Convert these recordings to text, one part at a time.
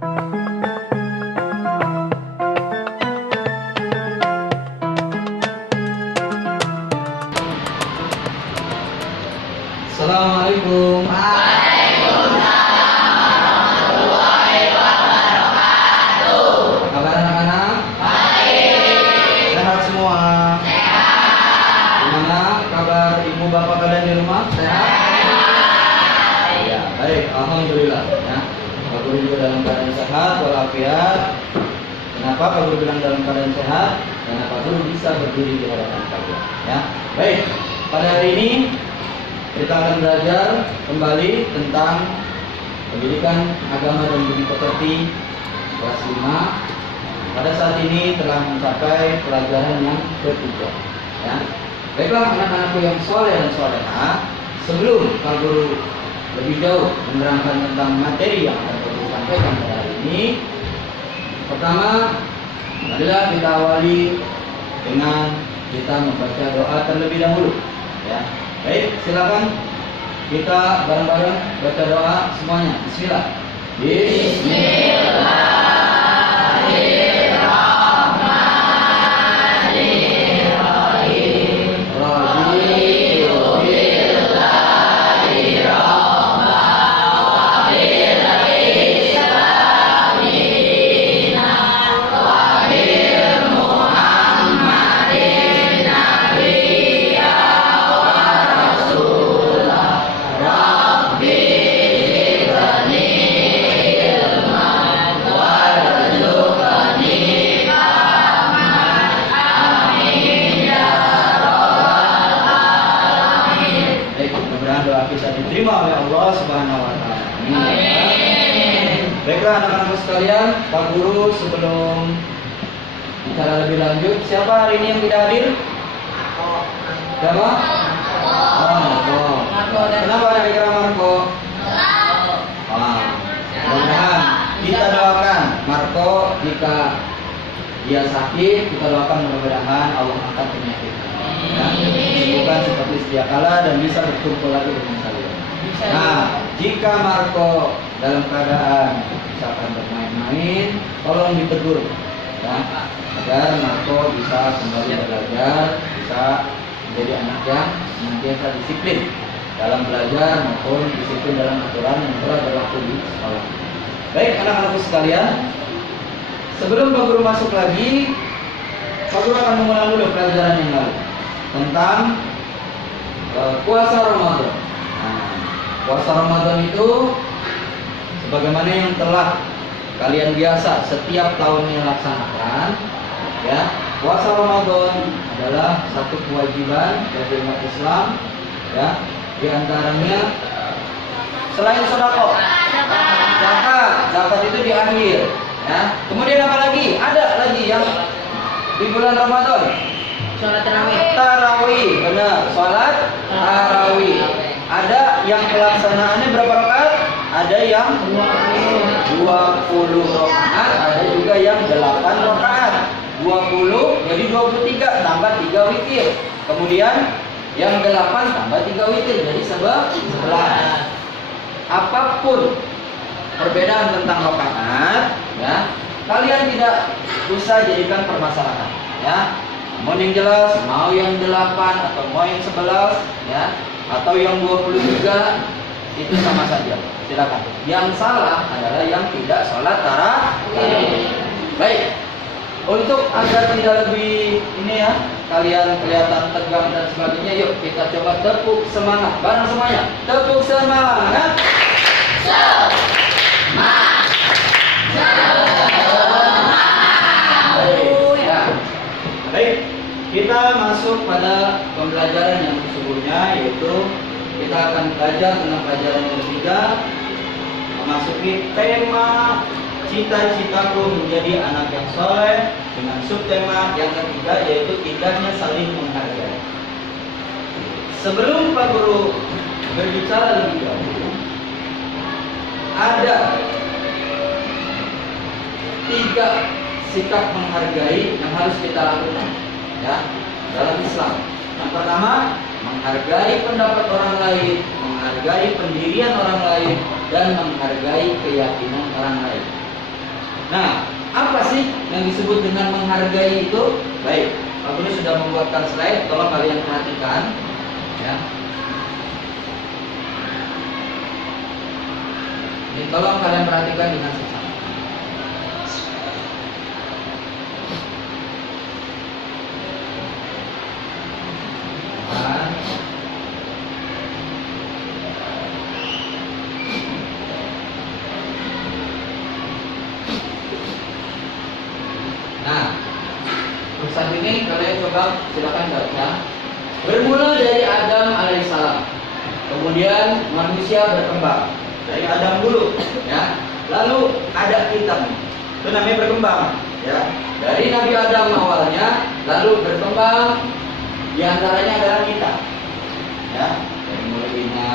Assalamualaikum. Kabar anak-anak? Baik. Sehat semua? Gimana kabar ibu bapak kalian di rumah? Sehat? Ya, baik. Alhamdulillah. Ya. Pak Guru juga dalam keadaan sehat walafiat. Kenapa Pak Guru bilang dalam keadaan sehat? Karena Pak Guru bisa berdiri di hadapan kalian. Ya, baik. Pada hari ini kita akan belajar kembali tentang pendidikan agama dan budi pekerti kelas 5. Pada saat ini telah mencapai pelajaran yang ketiga. Ya. Baiklah anak-anakku yang soleh dan soleha, sebelum Pak Guru lebih jauh menerangkan tentang materi yang akan Pak Guru sampaikan pada hari ini, pertama adalah kita awali dengan kita membaca doa terlebih dahulu. Ya. Baik, silakan kita bareng-bareng baca doa semuanya. Bismillah. Diterima oleh Allah Subhanahu wa taala. Amin. Baiklah anak-anak sekalian, Pak Guru sebelum bicara lebih lanjut, siapa hari ini yang tidak hadir? Siapa? Marco. Kenapa ada pikiran Marco? Mudah-mudahan kita doakan Marco jika dia sakit, kita doakan mudah-mudahan Allah angkat penyakitnya. Ya, disembuhkan seperti sedia kala dan bisa berkumpul lagi dengan kalian. Nah, jika Marco dalam keadaan misalkan bermain-main, tolong ditegur, ya, agar Marco bisa kembali belajar, bisa menjadi anak yang senantiasa disiplin dalam belajar maupun disiplin dalam aturan yang telah berlaku di sekolah. Baik, anak-anakku sekalian, sebelum Pak Guru masuk lagi, Pak Guru akan mengulang dulu pelajaran yang lalu tentang puasa Ramadan. Nah, puasa Ramadan itu sebagaimana yang telah kalian biasa setiap tahunnya laksanakan, ya. Puasa Ramadan adalah satu kewajiban bagi umat Islam, ya. Di antaranya selain sedekah, zakat itu di akhir, ya. Kemudian apa lagi? Ada lagi yang di bulan Ramadan. Sholat Tarawih, benar. Sholat tarawih. Ada yang pelaksanaannya berapa rakaat? Ada yang 20 rakaat, ada juga yang 8 rakaat. 20 jadi 23 tambah 3 witir. Kemudian yang 8 tambah 3 witir jadi 11. Apapun perbedaan tentang rakaat, ya, kalian tidak usah jadikan permasalahan, ya. Mau yang jelas, mau yang 8 atau mau yang 11, ya, atau yang 23, itu sama saja. Silakan. Yang salah adalah yang tidak sholat tarawih. Baik. Untuk agar tidak lebih ini ya, kalian kelihatan tegang dan sebagainya, yuk kita coba tepuk semangat bareng semuanya. Tepuk semangat. Baik, kita masuk pada pembelajaran yang sesungguhnya, yaitu kita akan belajar tentang pelajaran yang ketiga, memasuki tema cita-citaku menjadi anak yang soleh, dengan subtema yang ketiga yaitu indahnya saling menghargai. Sebelum Pak Guru berbicara lebih jauh, ada 3 sikap menghargai yang harus kita lakukan, ya, dalam Islam. Yang pertama, menghargai pendapat orang lain, menghargai pendirian orang lain, dan menghargai keyakinan orang lain. yang disebut dengan menghargai itu. Baik, Pak Guru sudah membuatkan slide, tolong kalian perhatikan ya. Ini tolong kalian perhatikan dengan seksama. Nah, saat ini kalian coba silakan baca. Bermula dari Adam alaihissalam, kemudian manusia berkembang dari Adam dulu, ya. Lalu ada kita, itu namanya berkembang, ya. Dari Nabi Adam awalnya, lalu berkembang, diantaranya adalah kita, ya. Dari mulai Ina,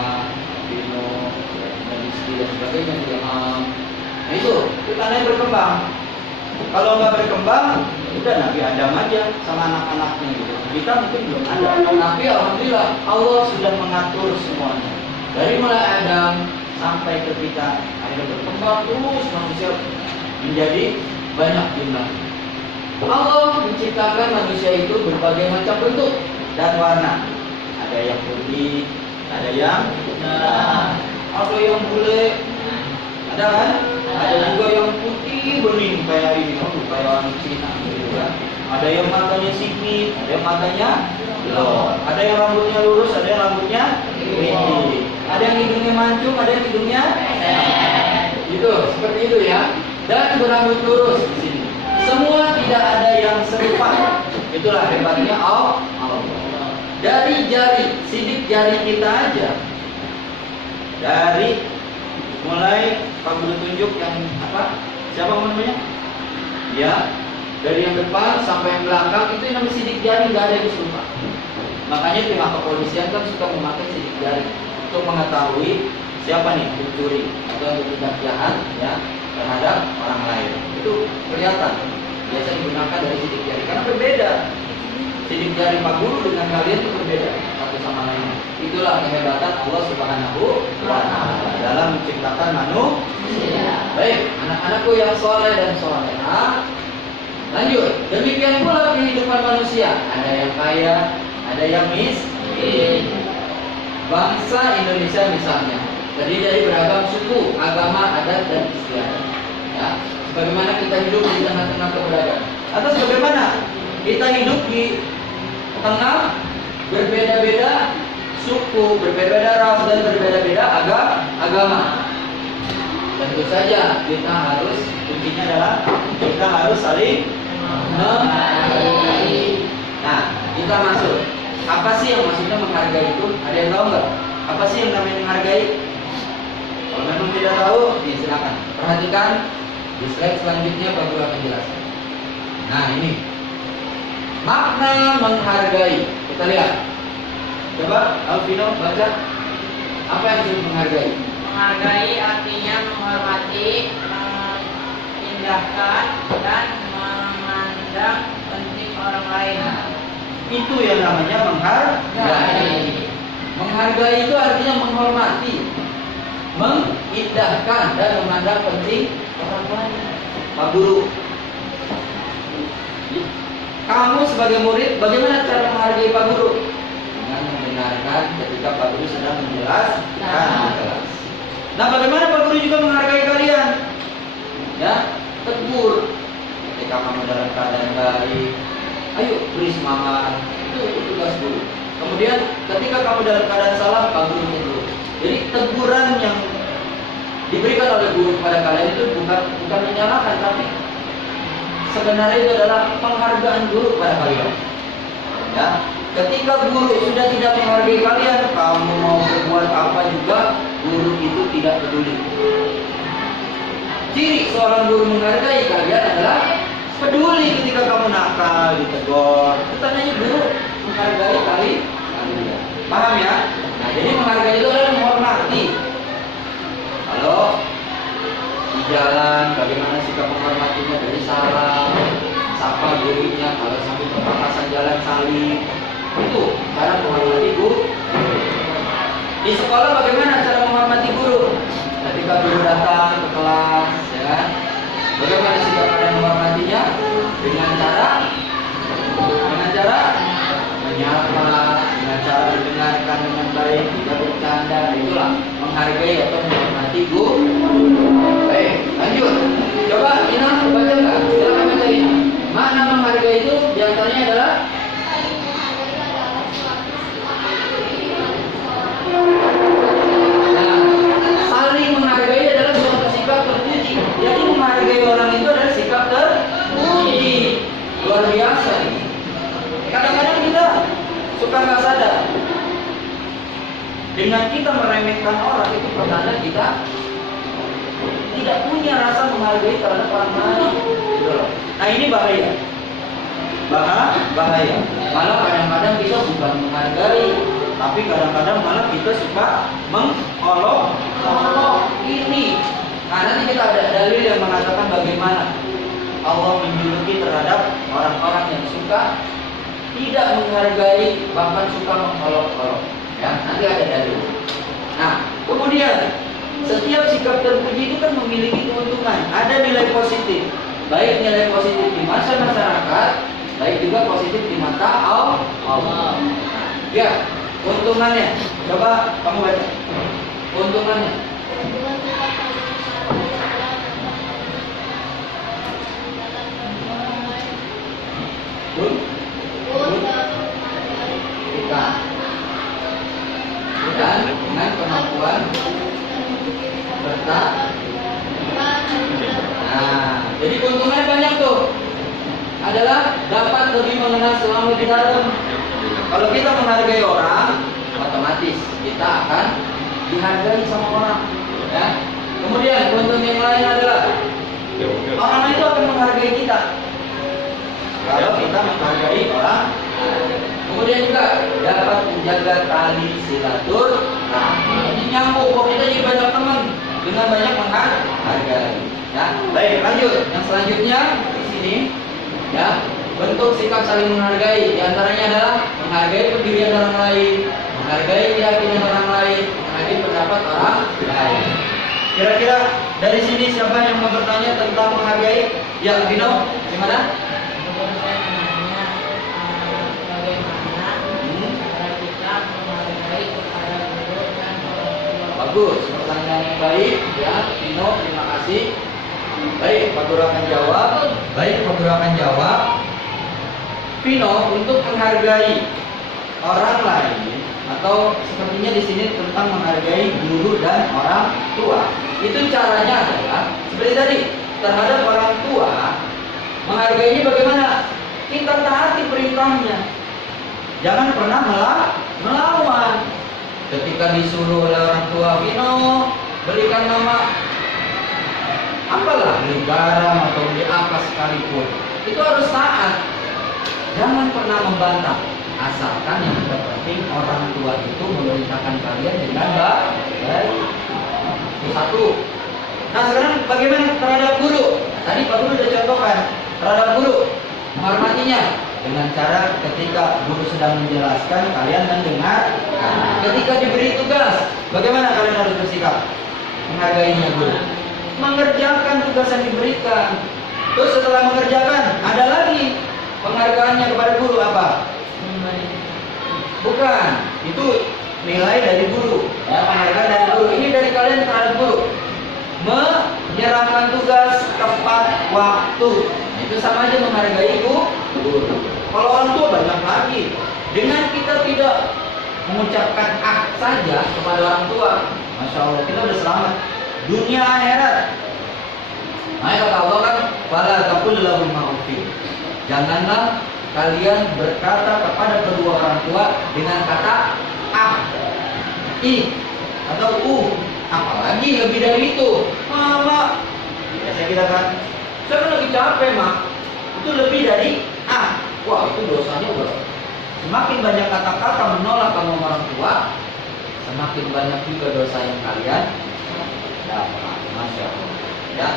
Bino, Nabi dan sebagainya, nah itu namanya berkembang. Kalau nggak berkembang, udah Nabi Adam aja sama anak-anaknya gitu. Kita mungkin belum ada. Tapi alhamdulillah Allah sudah mengatur semuanya. Dari mulai Adam sampai ke kita, akhirnya berkembang terus manusia menjadi banyak jumlah. Allah menciptakan manusia itu berbagai macam bentuk dan warna. Ada yang putih, ada yang ada yang bule, ada kan? Ada juga yang putih bening kayak ini, kayak orang Cina gitu kan. Ada yang matanya sipit, ada yang matanya belok, ada yang rambutnya lurus, ada yang rambutnya tinggi, ada yang hidungnya mancung, ada yang hidungnya gitu, seperti itu ya. Dan berambut lurus di sini. Semua tidak ada yang serupa. Itulah hebatnya Allah. Dari jari, sidik jari kita aja, dari mulai Pak Guru tunjuk yang apa? Siapa namanya? Ya, dari yang depan sampai yang belakang itu yang namanya sidik jari, nggak ada yang serupa. Makanya pihak kepolisian kan suka memakai sidik jari untuk mengetahui siapa nih pencuri atau yang bertindak jahat ya terhadap orang lain. Itu kelihatan. Biasa digunakan dari sidik jari karena berbeda. Sidik jari Pak Guru dengan kalian itu berbeda satu sama lain. Itulah kehebatan Allah Subhanahu wa Ta'ala dalam menciptakan manusia. Baik, anak-anakku yang soleh dan solehah. Lanjut, demikian pula kehidupan manusia. Ada yang kaya, ada yang miskin. Bangsa Indonesia misalnya terdiri dari beragam suku, agama, adat, dan istiadat. Ya, bagaimana kita hidup di tengah-tengah keberagaman? Atau bagaimana kita hidup di tengah berbeda-beda suku, berbeda-beda ras, dan berbeda-beda agama. Tentu saja kita harus, kuncinya adalah kita harus saling menghargai. Nah, kita masuk. Apa sih yang maksudnya menghargai itu? Ada yang tahu nggak? Apa sih yang namanya menghargai? Kalau memang tidak tahu, ya silakan. Perhatikan di slide selanjutnya Pak Guru akan jelaskan. Nah ini makna menghargai. Kita lihat. Coba Alvino baca. Apa yang disebut menghargai? Menghargai artinya menghormati, mengindahkan, dan memandang penting orang lain. Itu yang namanya menghargai. Menghargai itu artinya menghormati, mengindahkan, dan memandang penting orang lain. Pak Guru, kamu sebagai murid, bagaimana cara menghargai Pak Guru? Dengan mendengarkan ketika Pak Guru sedang menjelaskan di kelas. Nah, bagaimana Pak Guru juga menghargai kalian? Ya, tegur ketika kamu dalam keadaan baik. Ayo beri semangat. Itu tugas guru. Kemudian ketika kamu dalam keadaan salah, Pak Guru tegur. Jadi teguran yang diberikan oleh guru kepada kalian itu bukan menyalahkan, tapi sebenarnya itu adalah penghargaan guru kepada kalian. Ya, ketika guru sudah tidak menghargai kalian, kamu mau berbuat apa juga, guru itu tidak peduli. Ciri seorang guru menghargai kalian adalah peduli ketika kamu nakal, ditegur. Tandanya guru menghargai kalian. Paham ya? Nah, jadi menghargai itu adalah menghormati. Kalau di jalan, bagaimana sikap menghormatinya? Dari salam, sapa gurunya, kalau sampai perpapasan jalan saling. Itu cara menghormati guru. Di sekolah bagaimana cara menghormati guru? Ketika guru datang ke kelas, ya, bagaimana sikap kalian menghormatinya? Dengan cara menyapa, dengan cara mendengarkan dengan baik, tidak bercanda. Itulah menghargai atau menghormati guru. Baik, lanjut. Coba Ina baca nggak? Silakan baca Ina. Makna menghargai itu diantaranya adalah saling menghargai adalah suatu sikap terpuji. Jadi menghargai orang itu adalah sikap terpuji. Luar biasa ini. Kadang-kadang kita suka nggak sadar. Dengan kita meremehkan orang itu pertanda kita tidak punya rasa menghargai terhadap orang lain. Gitu loh. Nah ini bahaya. Bahaya. Malah kadang-kadang kita bukan menghargai, tapi kadang-kadang malah kita suka mengolok ini. Nah nanti kita ada dalil yang mengatakan bagaimana Allah menjuluki terhadap orang-orang yang suka tidak menghargai, bahkan suka mengolok-olok. Ya, nanti ada dalil. Nah, kemudian setiap sikap terpuji itu kan memiliki keuntungan. Ada nilai positif, baik nilai positif di mata masyarakat, baik juga positif di mata Allah. Ya, keuntungannya. Coba kamu baca. Keuntungannya. Dan dengan kemampuan serta jadi keuntungannya banyak tuh. Adalah dapat lebih mengenal selama di dalam. Kalau kita menghargai orang, otomatis kita akan dihargai sama orang. Ya. Kemudian keuntungan yang lain adalah orang lain itu akan menghargai kita. Kalau kita menghargai orang. Kemudian juga dapat menjaga tali silaturahmi. Ini nyambung, kok kita jadi banyak teman dengan banyak menghargai. Ya, baik, lanjut. Yang selanjutnya di sini, ya, bentuk sikap saling menghargai. Di antaranya adalah menghargai pendirian orang lain, menghargai keyakinan orang lain, menghargai pendapat orang lain. Kira-kira dari sini siapa yang mau bertanya tentang menghargai? Ya, Vino, gimana? Bagus, pertanyaan yang baik ya, Vino, terima kasih. Baik, Pak Guru akan jawab. Vino, untuk menghargai orang lain atau sepertinya di sini tentang menghargai guru dan orang tua. Itu caranya adalah seperti tadi, terhadap orang tua menghargainya bagaimana? Kita taati perintahnya. Jangan pernah melawan. Ketika disuruh oleh orang tua, Vino berikan nama apalah, beli garam atau beli apa sekalipun, itu harus taat. Jangan pernah membantah, asalkan yang terpenting orang tua itu memerintahkan kalian dengan baik. Itu satu. Nah sekarang bagaimana terhadap guru? Tadi Pak Guru sudah contohkan terhadap guru, menghormatinya dengan cara ketika guru sedang menjelaskan kalian mendengar. Ketika diberi tugas, bagaimana kalian harus bersikap? Menghargainya guru, mengerjakan tugas yang diberikan. Terus setelah mengerjakan, ada lagi penghargaannya kepada guru apa? Bukan, itu nilai dari guru. Ya, penghargaan dari guru. Ini dari kalian terhadap guru. Menyerahkan tugas tepat waktu. Itu sama aja menghargai guru. Kalau orang tua banyak lagi. Dengan kita tidak mengucapkan saja kepada orang tua, Masya Allah, kita udah selamat dunia akhirat. Makanya kata Allah kan, fala taqul lahum ma'ufin. Janganlah kalian berkata kepada kedua orang tua dengan kata atau apalagi lebih dari itu. Mama, biasa kita kan, saya kan lagi capek mak. Itu lebih dari wah itu dosanya udah. Semakin banyak kata-kata menolak kamu orang tua, semakin banyak juga dosa yang kalian dapat. Masya Allah. Ya.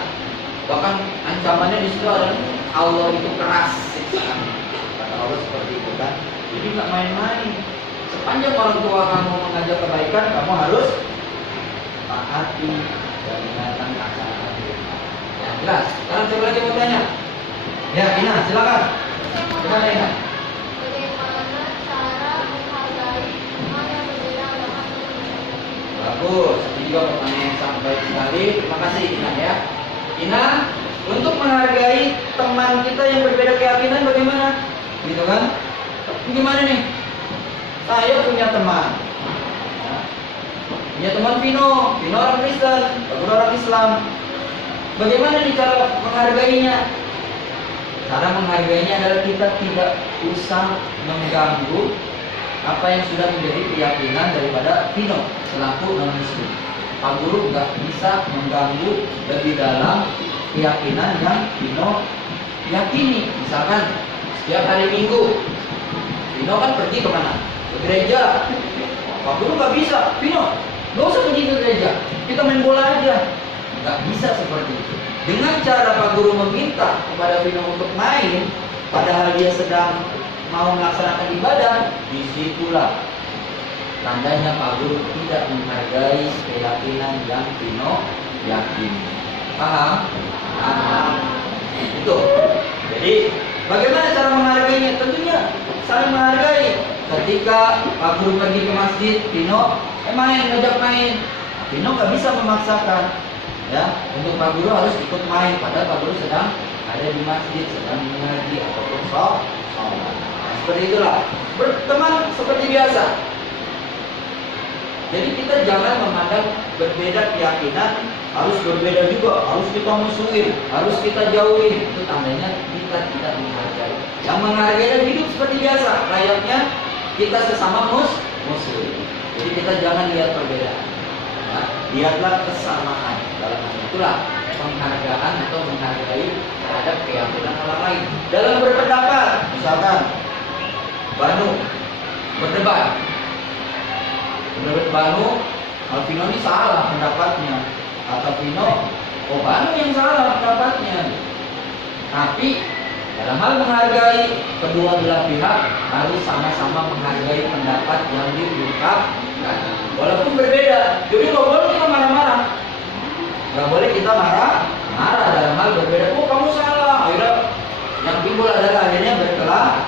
Bahkan ancamannya di situ adalah Allah itu keras siksaan. Kata Allah seperti itu kan. Jadi nggak main-main. Sepanjang orang tua kamu mengajak kebaikan, kamu harus taati dan mengingatkan acara. Ya jelas. Sekarang saya lagi mau tanya. Ya, Ina, silakan. Silakan Ina. Bagaimana cara menghargai teman yang berbeda agama atau keyakinan? Bagus, ini juga pertanyaan yang sangat baik sekali. Terima kasih Ina ya. Ina, untuk menghargai teman kita yang berbeda keyakinan bagaimana? Gitu kan? Gimana nih? Saya punya teman. Ya. Punya teman Vino orang Kristen, aku orang Islam. Bagaimana nih cara menghargainya? Cara menghargainya adalah kita tidak usah mengganggu apa yang sudah menjadi keyakinan daripada Vino selaku non-muslim. Pak Guru nggak bisa mengganggu lebih dalam keyakinan yang Vino yakini. Misalkan setiap hari Minggu Vino kan pergi kemana? Ke gereja. Pak Guru nggak bisa. Vino, nggak usah pergi ke gereja. Kita main bola aja. Nggak bisa seperti itu. Dengan cara Pak Guru meminta kepada Vino untuk main, padahal dia sedang mau melaksanakan ibadah, disitulah tandanya Pak Guru tidak menghargai keyakinan yang Vino yakini. Paham? Paham. Itu. Jadi bagaimana cara menghargainya? Tentunya saling menghargai. Ketika Pak Guru pergi ke masjid, Vino main, ngajak main. Vino nggak bisa memaksakan. Ya, untuk Pak Guru harus ikut main, padahal Pak Guru sedang ada di masjid, sedang mengaji ataupun sholat. Nah, seperti itulah. Berteman seperti biasa. Jadi kita jangan memandang berbeda keyakinan harus berbeda juga, harus kita musuhin, harus kita jauhin. Itu tandanya kita tidak menghargai. Yang menghargai dan hidup seperti biasa, layaknya kita sesama muslim. Jadi kita jangan lihat perbedaan. Ya, lihatlah kesamaan. Dalam hal itulah penghargaan atau menghargai terhadap keyakinan orang lain. Dalam berpendapat, misalkan Banu berdebat, menurut Banu, Alvino ini salah pendapatnya, atau Vino, oh Banu yang salah pendapatnya. Tapi dalam hal menghargai, kedua belah pihak harus sama-sama menghargai pendapat yang diungkapkan, walaupun berbeda. Jadi nggak boleh kita marah-marah, nggak boleh kita marah dalam hal berbeda. Oh kamu salah. Akhirnya yang timbul adalah akhirnya berkelah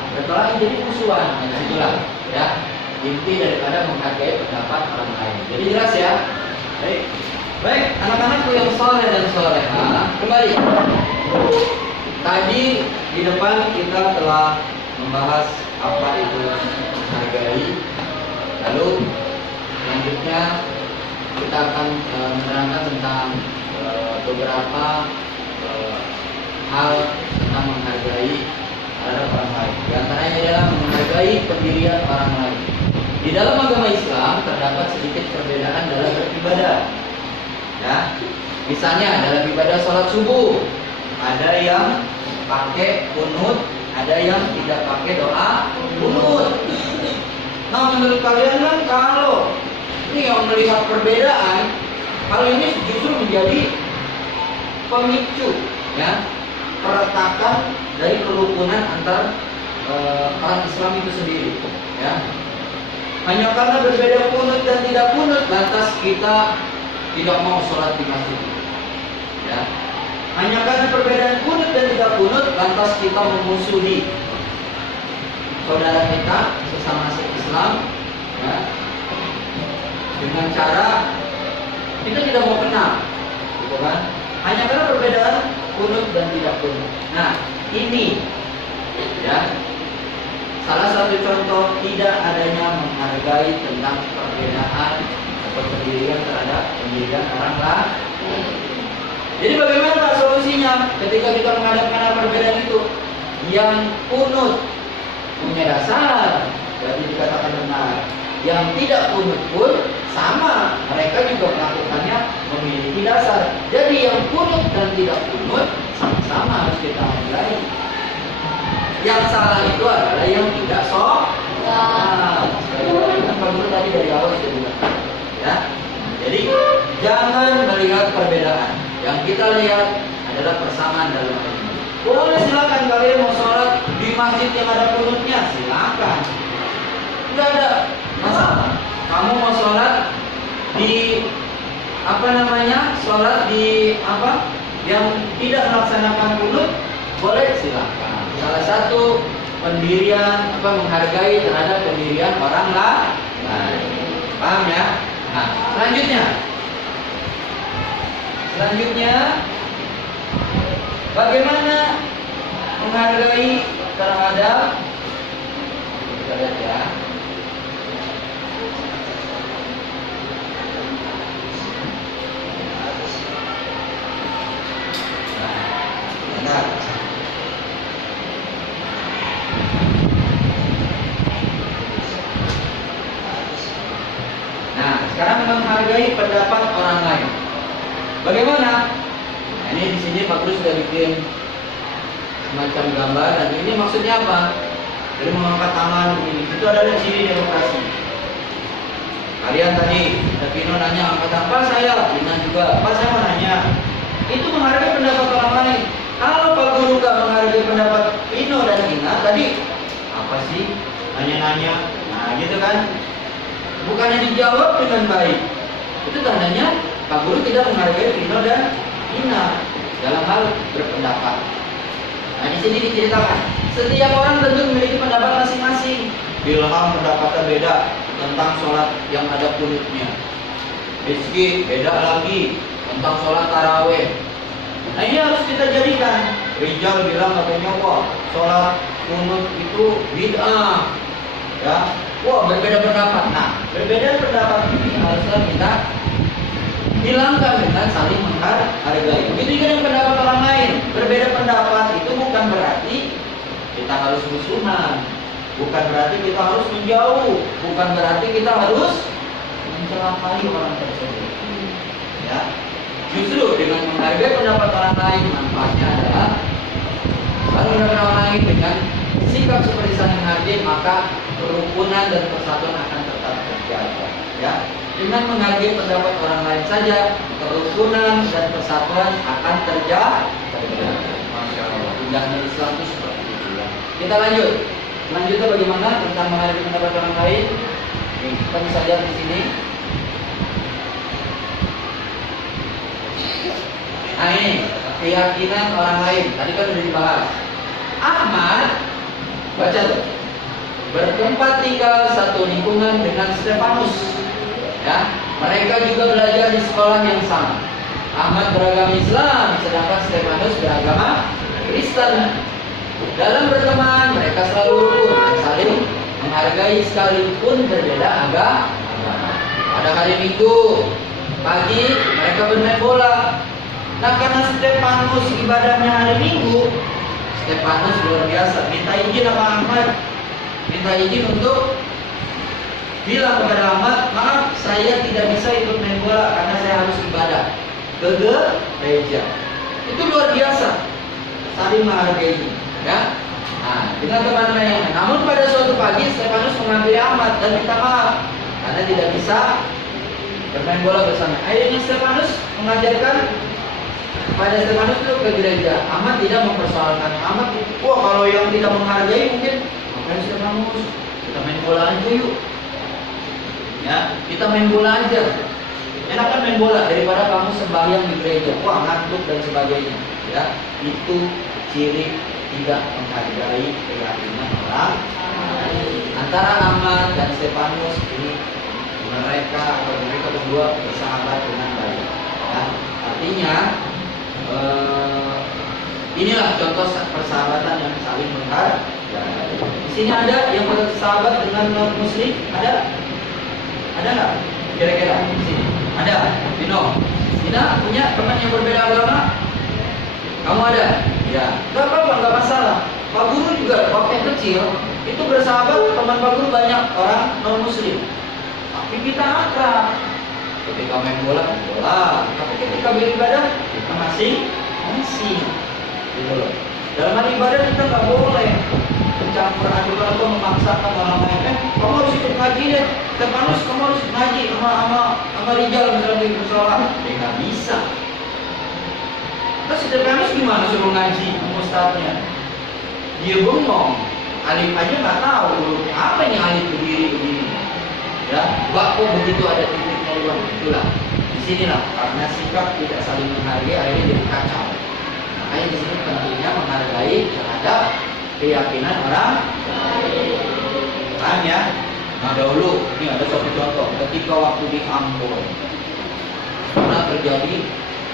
jadi musuhan. Nah, itulah ya inti daripada menghargai pendapat orang lain. Jadi jelas ya. Baik, anak-anakku yang soleh dan soleha, kembali. Tadi di depan kita telah membahas apa itu menghargai. Lalu selanjutnya kita akan menerangkan tentang beberapa hal tentang menghargai terhadap orang lain. Di antaranya adalah menghargai pendirian orang lain. Di dalam agama Islam terdapat sedikit perbedaan dalam beribadah. Ya, misalnya dalam ibadah sholat subuh ada yang pakai kunut, ada yang tidak pakai doa kunut. Nah, menurut kalian kan kalau ini yang melihat perbedaan, hal ini justru menjadi pemicu, ya, peretakan dari kerukunan antar orang Islam itu sendiri, ya. Hanya karena berbeda kunut dan tidak kunut, lantas kita tidak mau sholat di masjid, ya. Hanya karena perbedaan kunut dan tidak kunut, lantas kita memusuhi saudara kita sesama Islam, ya, dengan cara kita tidak mau kenal, gitu kan? Hanya karena perbedaan kunut dan tidak kunut. Nah, ini ya salah satu contoh tidak adanya menghargai tentang perbedaan atau pendirian terhadap pendirian orang lain. Jadi bagaimana Pak solusinya ketika kita menghadapkan perbedaan itu? Yang kunut punya dasar, jadi dikatakan benar. Yang tidak kunut pun sama, mereka juga melakukannya memiliki dasar. Jadi yang kunut dan tidak kunut sama-sama harus kita hargai. Yang salah itu adalah yang tidak sholat. Pak Guru tadi dari awal sudah bilang, ya. Jadi jangan melihat perbedaan. Yang kita lihat adalah persamaan dalam hal ini. Boleh silakan kalian mau sholat di masjid yang ada kunutnya, silakan. Tidak ada masalah. Kamu mau sholat di sholat di yang tidak melaksanakan kunut, boleh silakan. Salah satu pendirian menghargai terhadap pendirian orang lain. Paham ya? Nah, selanjutnya bagaimana menghargai terhadap, kita lihat ya. Nah, sekarang menghargai pendapat orang lain. Bagaimana? Nah, ini di sini Pak Guru sudah bikin semacam gambar, dan ini maksudnya apa? Dari mengangkat tangan begini, itu adalah ciri demokrasi. Kalian tadi, Davino nanya angkat apa saya, Lina juga, Pak saya mau nanya. Itu menghargai pendapat orang lain. Kalau Pak Guru gak menghargai pendapat Vino dan Lina tadi, apa sih? Nanya-nanya, nah gitu kan? Bukannya dijawab dengan baik, itu tandanya Pak Guru tidak menghargai Vino dan Lina dalam hal berpendapat. Nah di sini diceritakan, setiap orang tentu memiliki pendapat masing-masing. Ilham pendapatnya beda tentang sholat yang ada kunutnya. Rizky beda lagi tentang sholat taraweh. Nah ini harus kita jadikan. Rijal bilang katanya, wah sholat kunut itu bid'ah. Ya, wah berbeda pendapat. Nah berbeda pendapat ini harusnya kita hilangkan dengan saling menghargai. Begitu juga dengan pendapat orang lain. Berbeda pendapat itu bukan berarti kita harus musuhan, bukan berarti kita harus menjauh, bukan berarti kita harus mencelakai orang tersebut. Ya, justru dengan menghargai pendapat orang lain, manfaatnya adalah kalau pendapat orang lain dengan sikap seperti saling menghargai, maka kerukunan dan persatuan akan tetap terjaga. Ya, dengan menghargai pendapat orang lain saja, kerukunan dan persatuan akan terjaga. Masya Allah, indahnya Islam itu seperti itu ya. Kita lanjut. Selanjutnya bagaimana tentang menghargai pendapat orang lain? Nih, kita bisa lihat di sini. Nah ini keyakinan orang lain. Tadi kan sudah dibahas. Ahmad, baca tuh. Bertempat tinggal satu lingkungan dengan Stefanus. Ya, mereka juga belajar di sekolah yang sama. Ahmad beragama Islam, sedangkan Stefanus beragama Kristen. Dalam berteman, mereka selalu rukun dan saling menghargai sekalipun berbeda agama. Pada hari Minggu pagi, mereka bermain bola. Nah, karena Stefanus ibadahnya hari Minggu, Stefanus luar biasa. Minta izin sama Ahmad, minta izin untuk bilang kepada Ahmad, maaf saya tidak bisa ikut main bola karena saya harus ibadah ke gereja. Itu luar biasa, saling menghargai, ya. Nah, dengan teman-teman yang lain. Namun pada suatu pagi Stefanus menghampiri Ahmad dan minta maaf karena tidak bisa bermain bola bersama. Akhirnya Stefanus mengajarkan pada Stefanus itu ke gereja. Ahmad tidak mempersoalkan. Ahmad, wah kalau yang tidak menghargai mungkin, makanya Stefanus kita main bola aja yuk. Ya, kita main bola aja. Enakan main bola daripada kamu sembahyang di gereja. Wah, ngantuk dan sebagainya. Ya, itu ciri tidak menghargai keyakinan orang. Antara Ahmad dan Stefanus ini mereka berdua bersahabat dengan baik. Ya, artinya inilah contoh persahabatan yang saling menghargai. Di sini ada yang bersahabat dengan non-muslim? Ada? Ada nggak? Kira-kira di sini ada? Dino, Dina punya teman yang berbeda agama? Kamu ada? Ya, nggak apa-apa, nggak masalah. Pak Guru juga waktu kecil itu bersahabat, teman Pak Guru banyak orang non-muslim. Tapi kita akrab. Ketika main bola, tapi ketika beribadah, kita masih gitu loh. Dalam hal ibadah kita nggak boleh mencampur aduk atau memaksakan orang lain. Kamu harus ikut ngaji deh. Stefanus, kamu harus ngaji sama Rijal misalnya di musola. Nggak bisa. Terus Stefanus gimana suruh ngaji sama ustadznya? Dia bengong. Alif aja nggak tahu hurufnya apa ini alif begini. Ya, kok begitu ada titiknya di bawah. Itulah. Disinilah karena sikap tidak saling menghargai akhirnya jadi kacau. Makanya di sini pentingnya menghargai baik terhadap keyakinan orang lain ya. Nah dahulu ini ada suatu contoh ketika waktu di Ambon pernah terjadi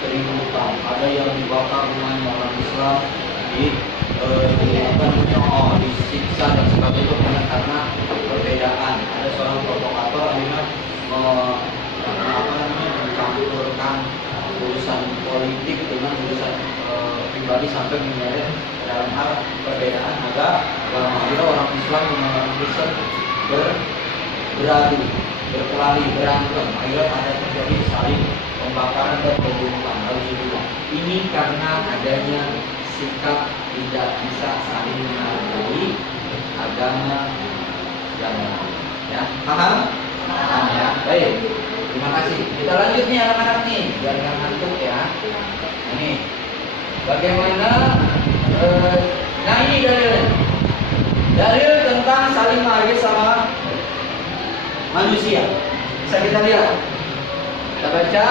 keributan, ada yang dibakar rumahnya orang Islam disiksa dan sebagainya itu karena perbedaan. Ada seorang provokator akhirnya mencampurkan urusan politik dengan urusan pribadi sampai menyeret dalam hal perbedaan agama. Akhirnya orang Islam dengan orang Kristen beradu, berkelahi, berantem. Akhirnya ada terjadi saling pembakaran dan pembunuhan. Ini karena adanya sikap tidak bisa saling menghargai agama yang lain. Ya, paham? Paham ya. Baik. Terima kasih. Kita lanjut nih anak-anak nih, biar nggak ngantuk ya. Ini bagaimana? Nah ini dalilnya. Dalil tentang saling menghargai sama manusia. Bisa kita lihat. Kita baca.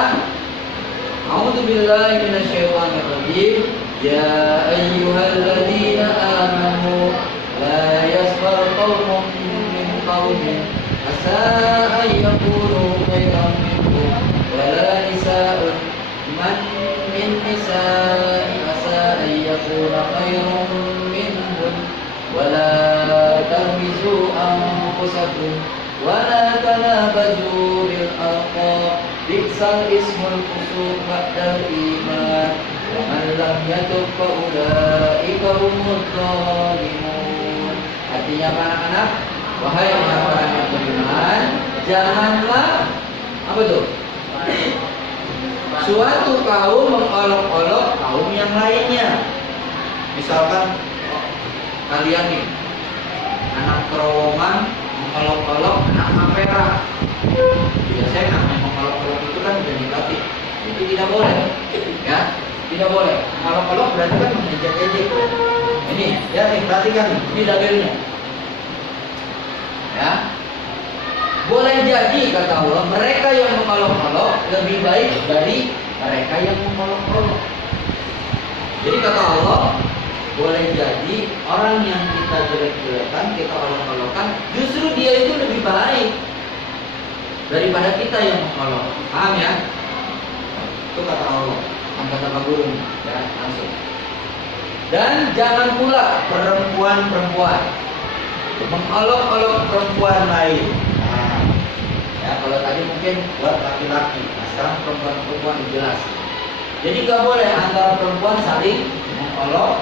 A'udzubillahi minasyaitonirrajim. Ya ayyuhalladzina amanu la yaskhar qaumun min qaumin asa an yakunu khairan minhum wa la nisa'un min nisa'in asa an yakuna khairan minhum wa la talmizu anfusakum wa la tanabazu bil alqab bi'sal ismul fusuq ba'dal iman wa man lam yatub fa ulaika humud dhalimun. Artinya apa anak-anak? Wahai orang-orang yang beriman, janganlah apa tuh? Suatu kaum mengolok-olok kaum yang lainnya. Misalkan kalian nih anak terowongan mengolok-olok anak mapera. Biasanya namanya mengolok-olok itu kan udah negatif. Itu tidak boleh. Ya, tidak boleh. Mengolok-olok berarti kan mengejek-ejek. Ini, ya nih perhatikan nih, ini dalilnya. Ya. Boleh jadi kata Allah, mereka yang mengolok-olok lebih baik dari mereka yang mengolok-olok. Jadi kata Allah, boleh jadi orang yang kita jelek-jelekan, kita olok-olokan, justru dia itu lebih baik daripada kita yang mengolok. Paham ya? Itu kata Allah. Kata guru ya, langsung. Dan jangan pula perempuan-perempuan mengolok-olok perempuan lain. Nah, ya kalau tadi mungkin buat laki-laki, nah sekarang perempuan-perempuan jelas. Jadi nggak boleh antara perempuan saling mengolok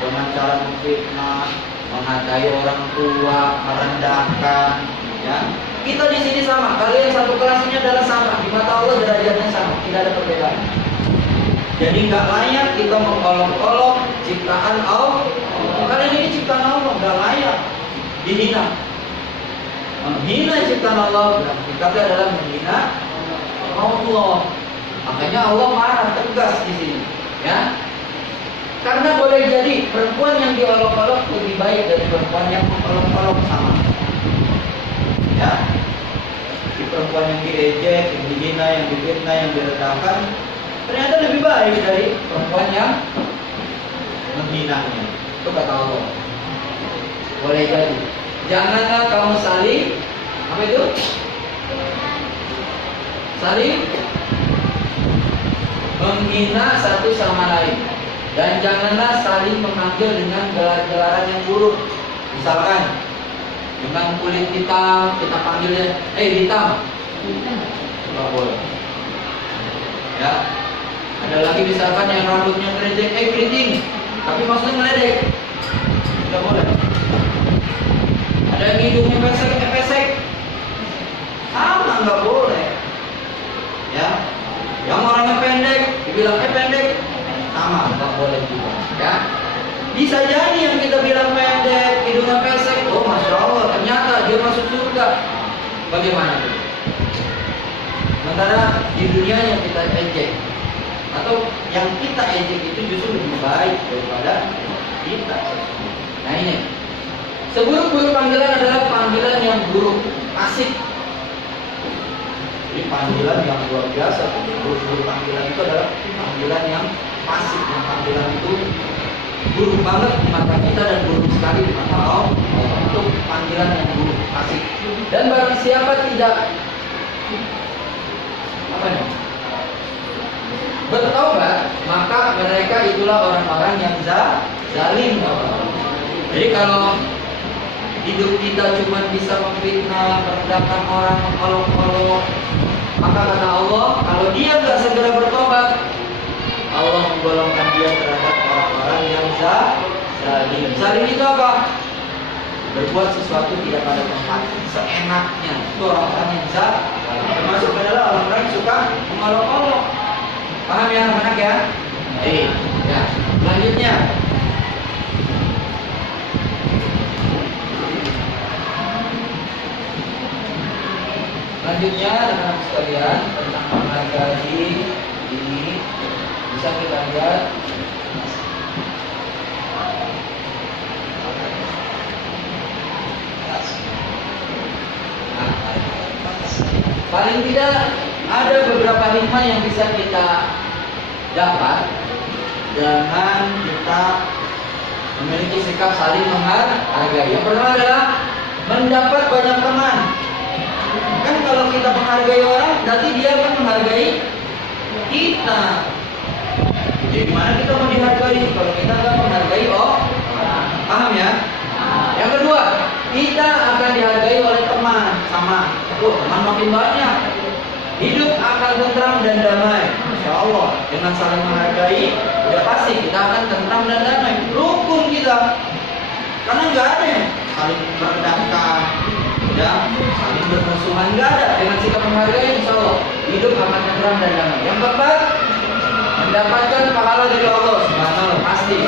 dengan cara memfitnah, menghargai orang tua, merendahkan. Ya, kita di sini sama. Kalian satu kelas ini adalah sama. Di mata Allah derajatnya sama, tidak ada perbedaan. Jadi nggak layak kita mengolok-olok ciptaan Allah. Kalian ini ciptaan Allah, nggak layak dihina. Menghina ciptaan Allah berarti adalah menghina Allah. Makanya Allah marah tegas di sini, ya. Karena boleh jadi perempuan yang diolok-olok lebih baik dari perempuan yang mengolok-olok sama. Ya, di perempuan yang diejek, yang dihina, yang difitnah, yang direndahkan, ternyata lebih baik dari perempuan yang menghinanya. Itu kata Allah. Boleh jadi. Janganlah kamu saling apa itu? Saling menghina satu sama lain. Dan janganlah saling memanggil dengan gelar-gelaran yang buruk. Misalkan dengan kulit hitam kita panggilnya, hitam. Tidak boleh. Ya. Ada lagi misalkan yang rambutnya keriting, keriting. Tapi maksudnya meledek. Tidak boleh. Ada yang hidungnya pesek. Sama nggak boleh. Ya. Yang orangnya pendek, dibilang pendek. Sama, nggak boleh juga, ya. Bisa jadi yang kita bilang pendek, hidungnya pesek, oh masya Allah, ternyata dia masuk surga. Bagaimana itu? Sementara di dunia yang kita ejek, atau yang kita ejek itu justru lebih baik daripada kita. Nah ini, seburuk-buruk panggilan adalah panggilan yang buruk, asik. Jadi panggilan yang luar biasa, buruk-buruk panggilan itu adalah panggilan yang pasif, yang panggilan itu buruk banget di mata kita dan buruk sekali di mata Allah. Untuk panggilan yang buruk asik. Dan barang siapa tidak apa nih? Bertobat, maka mereka itulah orang-orang yang zalim. Jadi kalau hidup kita cuma bisa memfitnah, merendahkan orang, mengolok-olok, maka kata Allah, kalau dia nggak segera bertobat, Allah menggolongkan dia terhadap orang-orang yang zalim. Zalim itu apa? Berbuat sesuatu tidak pada tempat, seenaknya. Itu orang-orang yang zalim. Termasuk adalah orang-orang yang suka mengolok-olok. Paham ya anak-anak ya? Ya. Selanjutnya, anak-anak sekalian, tentang menghargai ini bisa kita lihat paling tidak ada beberapa hikmah yang bisa kita dapat dengan kita memiliki sikap saling menghargai. Yang pertama adalah mendapat banyak teman. Kan kalau kita menghargai orang, berarti dia akan menghargai kita. Jadi gimana kita mau dihargai kalau kita nggak menghargai paham ya? Yang kedua, kita akan dihargai oleh teman. Sama, teman makin banyak, hidup akan tentram dan damai. Insya Allah, dengan saling menghargai, udah pasti kita akan tentram dan damai. Rukun kita, karena nggak ada yang saling merendahkan, ya, saling bermusuhan, nggak ada. Dengan sikap menghargai, insya Allah hidup akan tentram dan damai. Yang keempat, mendapatkan pahala dari Allah Subhanahu pasti.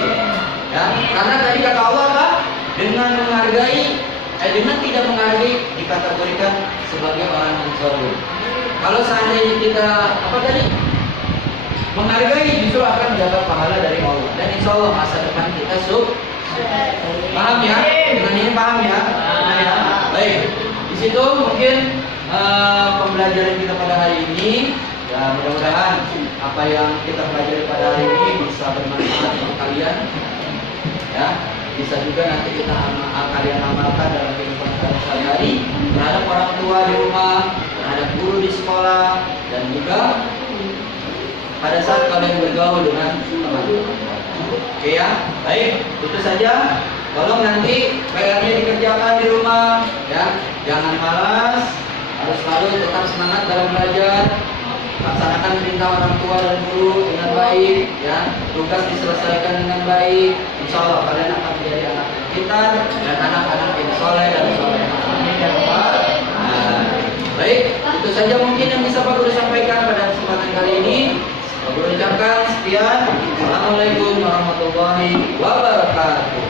Ya, karena tadi kata Allah apa? Dengan menghargai, dengan tidak menghargai dikategorikan sebagai orang yang zalim. Kalau seandainya kita apa tadi? Menghargai justru akan dapat pahala dari Allah. Dan insya Allah masa depan kita paham ya? Dengan ini paham ya? Benar ya? Baik. Di situ mungkin pembelajaran kita pada hari ini. Ya, mudah-mudahan apa yang kita pelajari pada hari ini bisa bermanfaat untuk kalian. Ya, bisa juga nanti kalian amalkan dalam kehidupan kalian sehari-hari terhadap orang tua di rumah, terhadap guru di sekolah, dan juga pada saat kalian bergaul dengan teman-teman. Oke ya, baik, itu saja. Tolong nanti PR-nya dikerjakan di rumah, ya, jangan malas, harus selalu tetap semangat dalam belajar. Laksanakan perintah orang tua dan guru dengan baik, ya. Tugas diselesaikan dengan baik. Insya Allah kalian akan menjadi anak yang pintar dan anak-anak yang soleh dan soleh. Amin ya Rabbal alamin. Baik, itu saja mungkin yang bisa Pak Guru sampaikan pada kesempatan kali ini. Pak Guru ucapkan sekian. Assalamualaikum warahmatullahi wabarakatuh.